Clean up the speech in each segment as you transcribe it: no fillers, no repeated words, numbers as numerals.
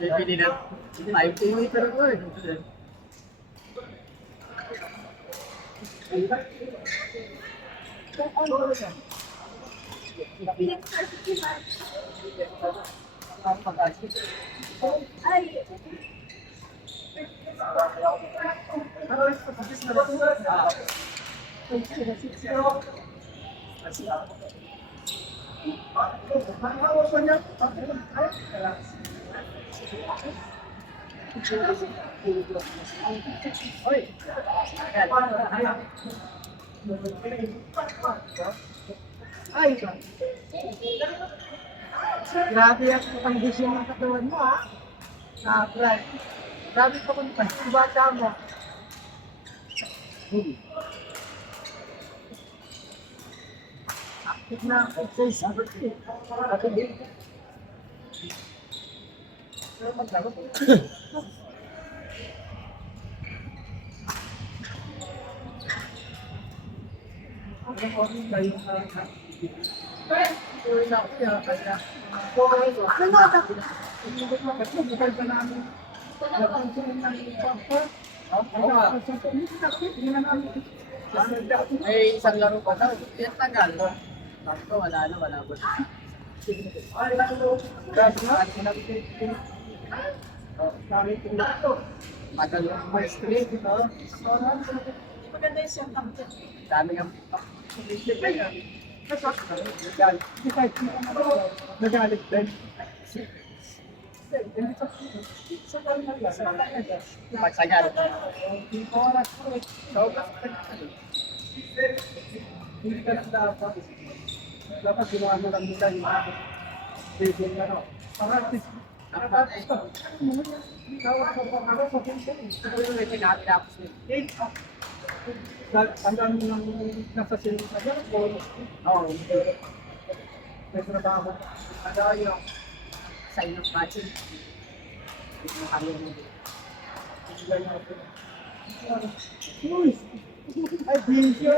Bibili na 5 meter ko eh. Ay, grabe ang kondisyon ng katawan mo, ha? Brad. Grabe pa kung bata mo. Akit na exercise. Ako din. Pero maglaro po. Ay, isang laro pa daw. Yan tagal. Tapos wala na, wala ba? Tagal yung first grade, ito. Maganda yung siyang Dami ang nagalit din. Pagsagal. Hindi ka lang dapat. Dapat ginawa mo lang nila yung bigyan na no. Para tandaan mo lang nasa sila na gano'n po. Oo. May trabaho. Ano yung sign of matching? Ito kami mo. Uy! Ay, video!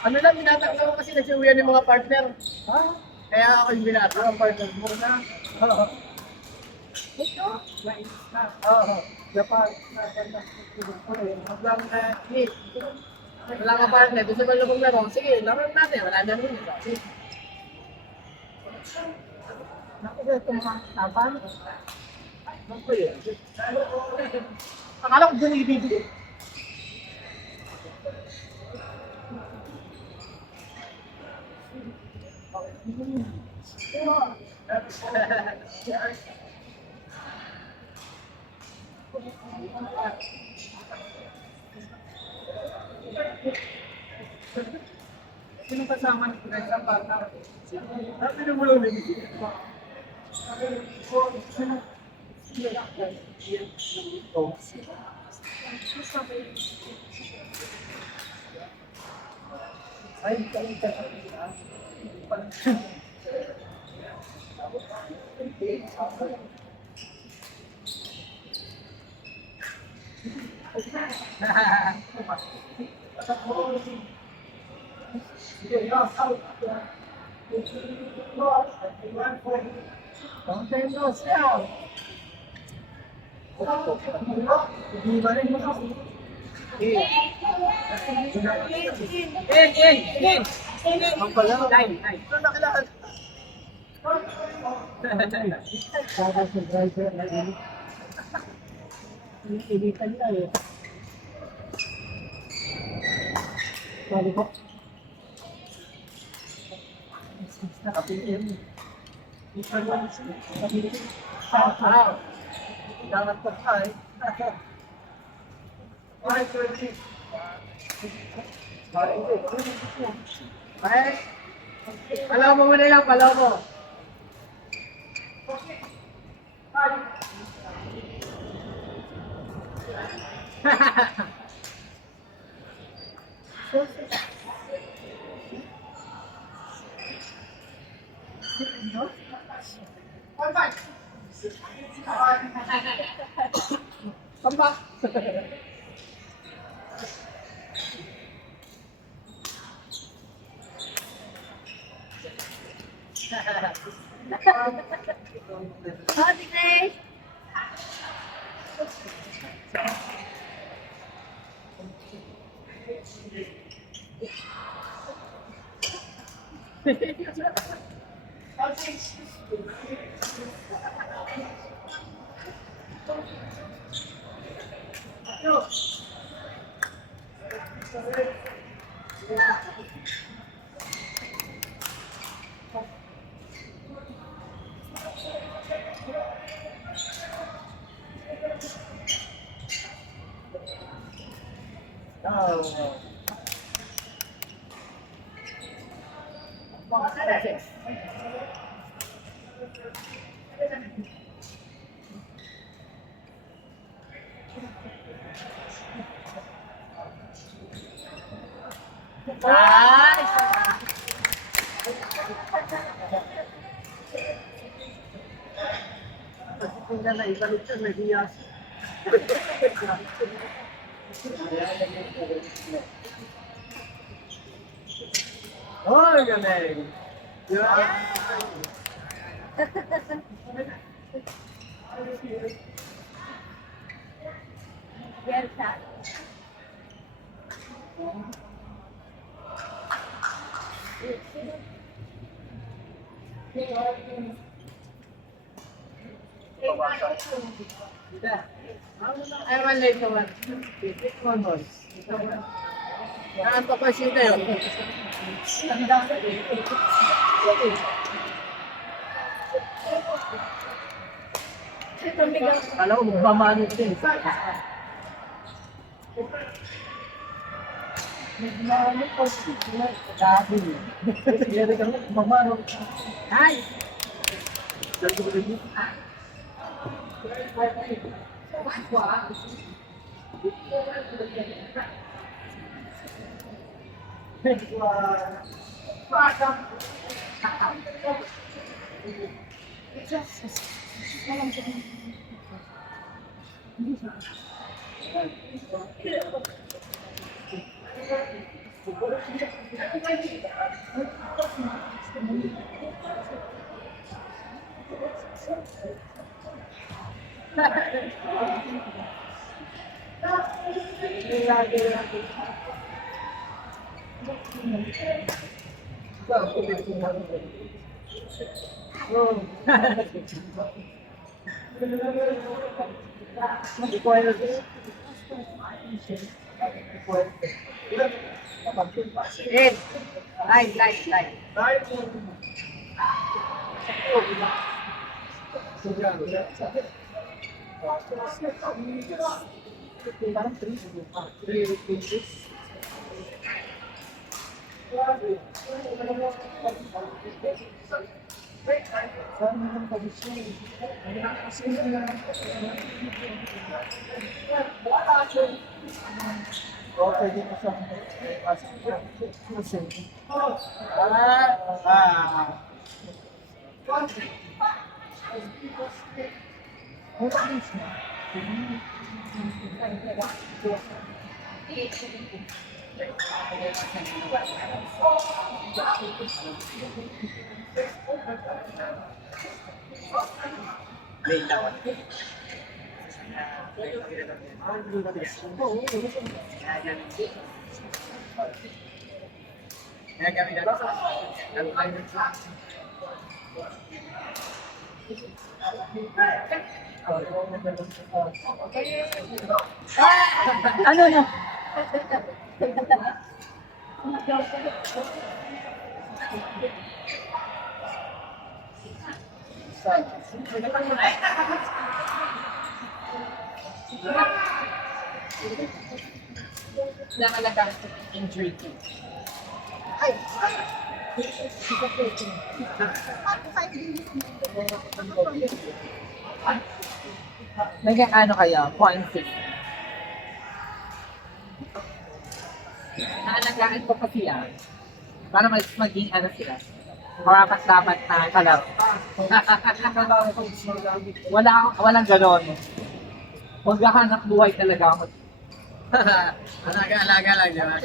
Ano lang, binatang ko kasi nagsiuwian yung mga partner. Ha? Kaya ako yung binatang ang partner mo na. Oo. Ito? Oo. Japan. Maglang na hit. Wala ka partner. Gusto mo lumang laro? Sige, laro natin. Wala na rin. Naku, ito mga tapan. Naku yun. Akala ko dun ibibigay. Sino kasama ni Greg ang bata? Sino mo lang nabibigay? Ay, Contento siya. Hindi ba rin mo? Ang pala. Nine. Ano nakilala? Para sa driver na ini. Initan na eh. Sorry po. Nakapin jangan terkay. Palaw mo muna lang, palaw mo. Kamba. Ate Grace! Oh. Ay! Tingnan na ibalik siya, may hiyas. Oh, galing! Yeah. Yersa. Ay, mali ka man. One more. Naanto pa siya na yun. Kala ko magmamano din. Magmamano pa siya. Dati. Sige ka magmamano. Ay! Light. Okay, dito sa ano na? Nakalaga injury team. Ay! Naging ano kaya? 150. alagaan ko pa sila. Para maging ano sila. Marapat dapat na kalaro. Walang ganon. Maghahanap buhay talaga ako. Alaga-alaga lang, di ba?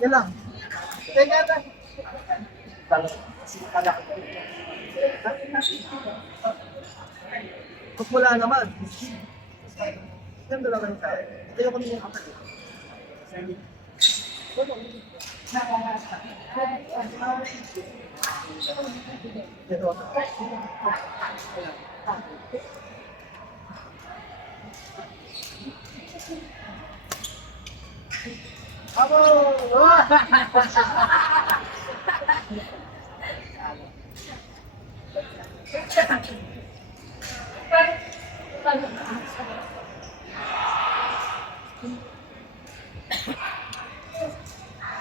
Yan lang. Teka na. Kung wala naman. Ganda naman tayo. Ito yung kami yung kapatid. Ito.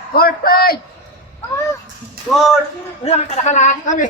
Perfect! Good! Wala, kalahati kami.